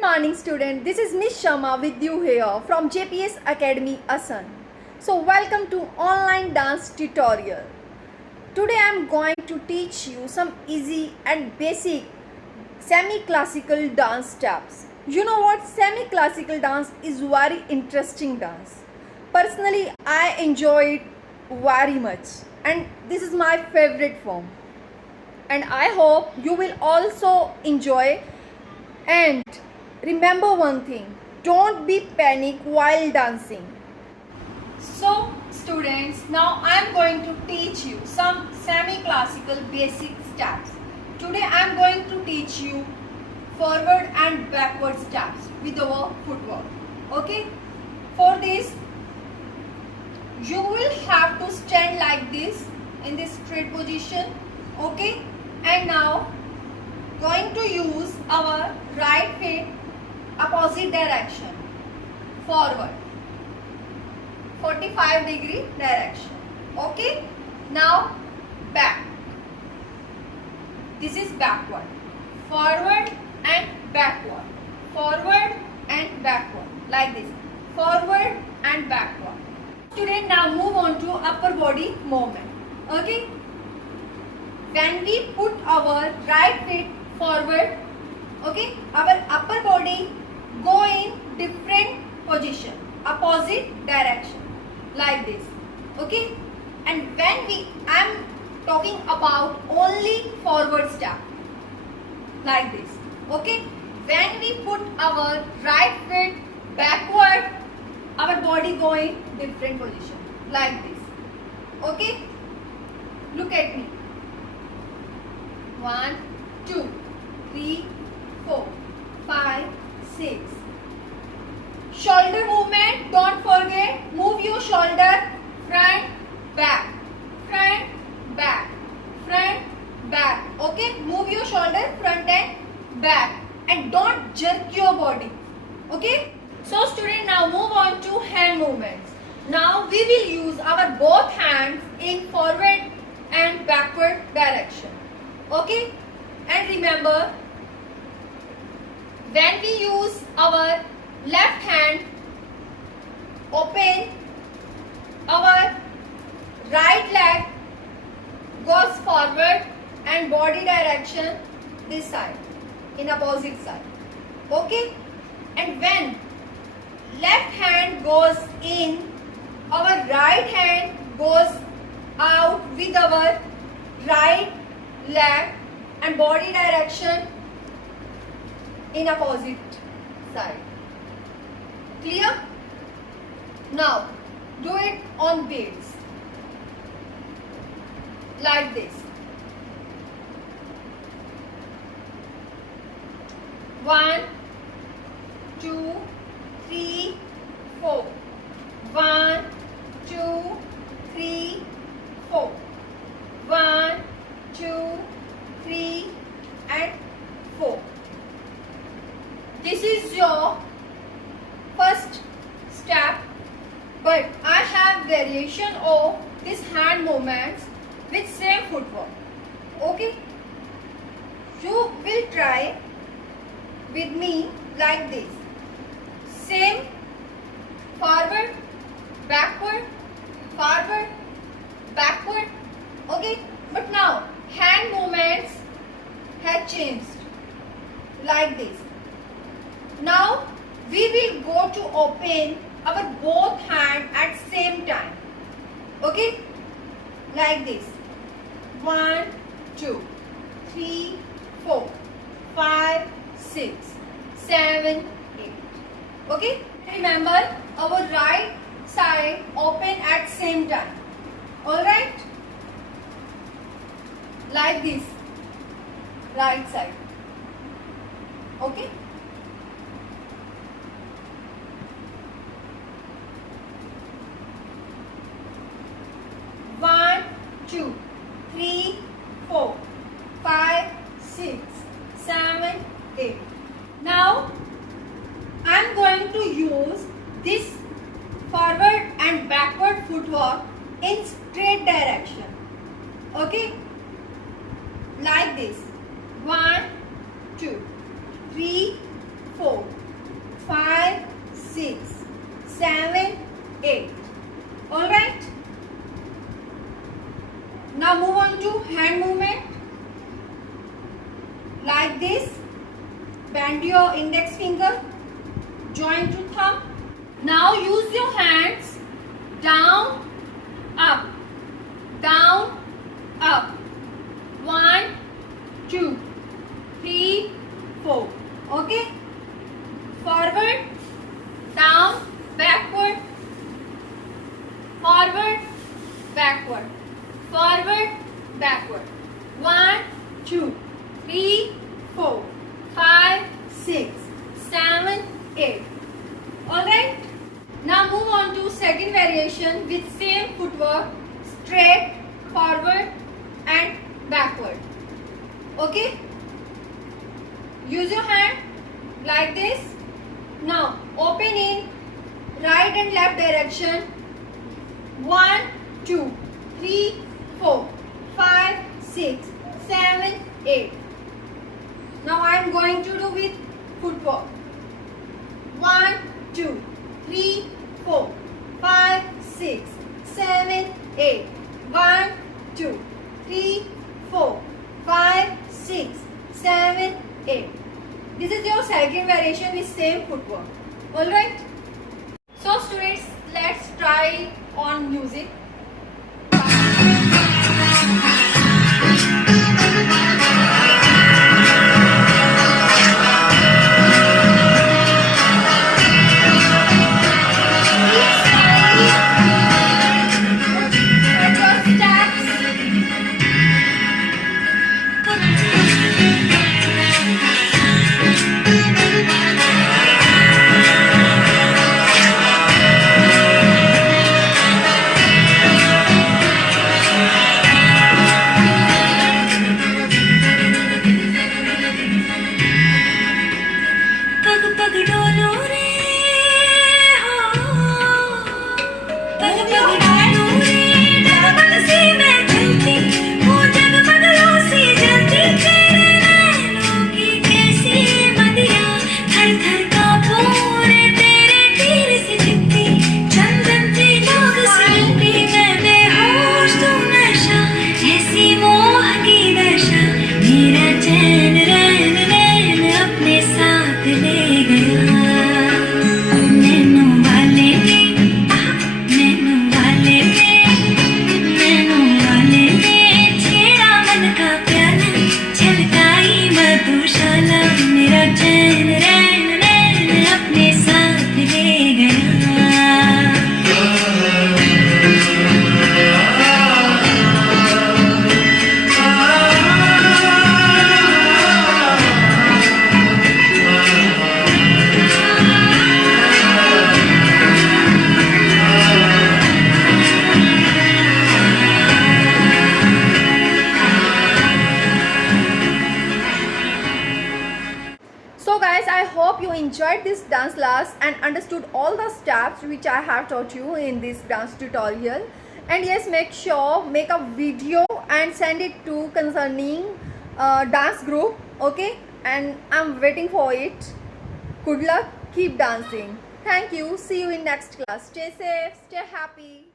Good morning student, this is Miss Sharma with you here from JPS Academy Asan. So welcome to online dance tutorial. Today I am going to teach you some easy and basic semi-classical dance steps. You know what, semi-classical dance is very interesting dance. Personally I enjoy it very much and this is my favorite form. And I hope you will also enjoy. And remember one thing, don't be panic while dancing. So students, now I am going to teach you some semi-classical basic steps. Today I am going to teach you forward and backward steps with our footwork. Okay? For this, you will have to stand like this in this straight position. Okay? And now going to use our right foot opposite direction, forward, 45-degree direction. Okay, now back. This is backward, forward and backward, forward and backward, like this, forward and backward. Student, now move on to upper body movement. Okay, when we put our right foot forward, okay, our upper body go in different position, opposite direction, like this. Okay, and when I am talking about only forward step, like this. Okay, when we put our right foot backward, our body go in different position, like this. Okay, look at me. 1, 2, 3, 4, 5, 6. Shoulder movement, don't forget, move your shoulder front, back, front, back, front, back. Okay, move your shoulder front and back and don't jerk your body. Okay, so student, now move on to hand movements. Now we will use our both hands in forward and backward direction. Okay, and remember, when we use our left hand, open, our right leg goes forward and body direction this side, in opposite side. Okay, and when left hand goes in, our right hand goes out with our right leg and body direction in opposite side. Clear? Now do it on beats, like this. 1, 2, 3, 4. 1, 2, 3, 4. 1, 2, 3 and 4. This is your first step, but I have variation of this hand movements with same footwork. Okay, you will try with me like this, same forward, backward, forward, backward. Okay, but now hand movements have changed, like this. Now we will go to open our both hand at same time. Okay, like this. 1, 2, 3, 4, 5, 6, 7, 8. Okay, remember our right side open at same time. Alright, like this, right side. Okay, one, 2, 3, 4, 5, 6, 7, 8. Now I am going to use this forward and backward footwork in straight direction. Okay, like this. 1, 2, 3, 4, your index finger, join to thumb. Now use your hands down, up, down, up. 1, 2, 3, 4. Okay? Forward, down, backward, forward, backward, forward, backward. 1, 2, 3, 4, 5, 6, 7, 8. Alright? Now move on to second variation with same footwork, straight, forward and backward. Okay? Use your hand like this. Now open in right and left direction. 1, 2, 3, 4, 5, 6, 7, 8. Now I am going to do with footwork. 1, 2, 3, 4, 5, 6, 7, 8. 1, 2, 3, 4, 5, 6, 7, 8. This is your second variation with same footwork. Alright? So students, let's try on music. So guys, I hope you enjoyed this dance class and understood all the steps which I have taught you in this dance tutorial. And yes, make sure make a video and send it to concerning dance group. Okay, and I'm waiting for it. Good luck, keep dancing. Thank you. See you in next class. Stay safe, stay happy.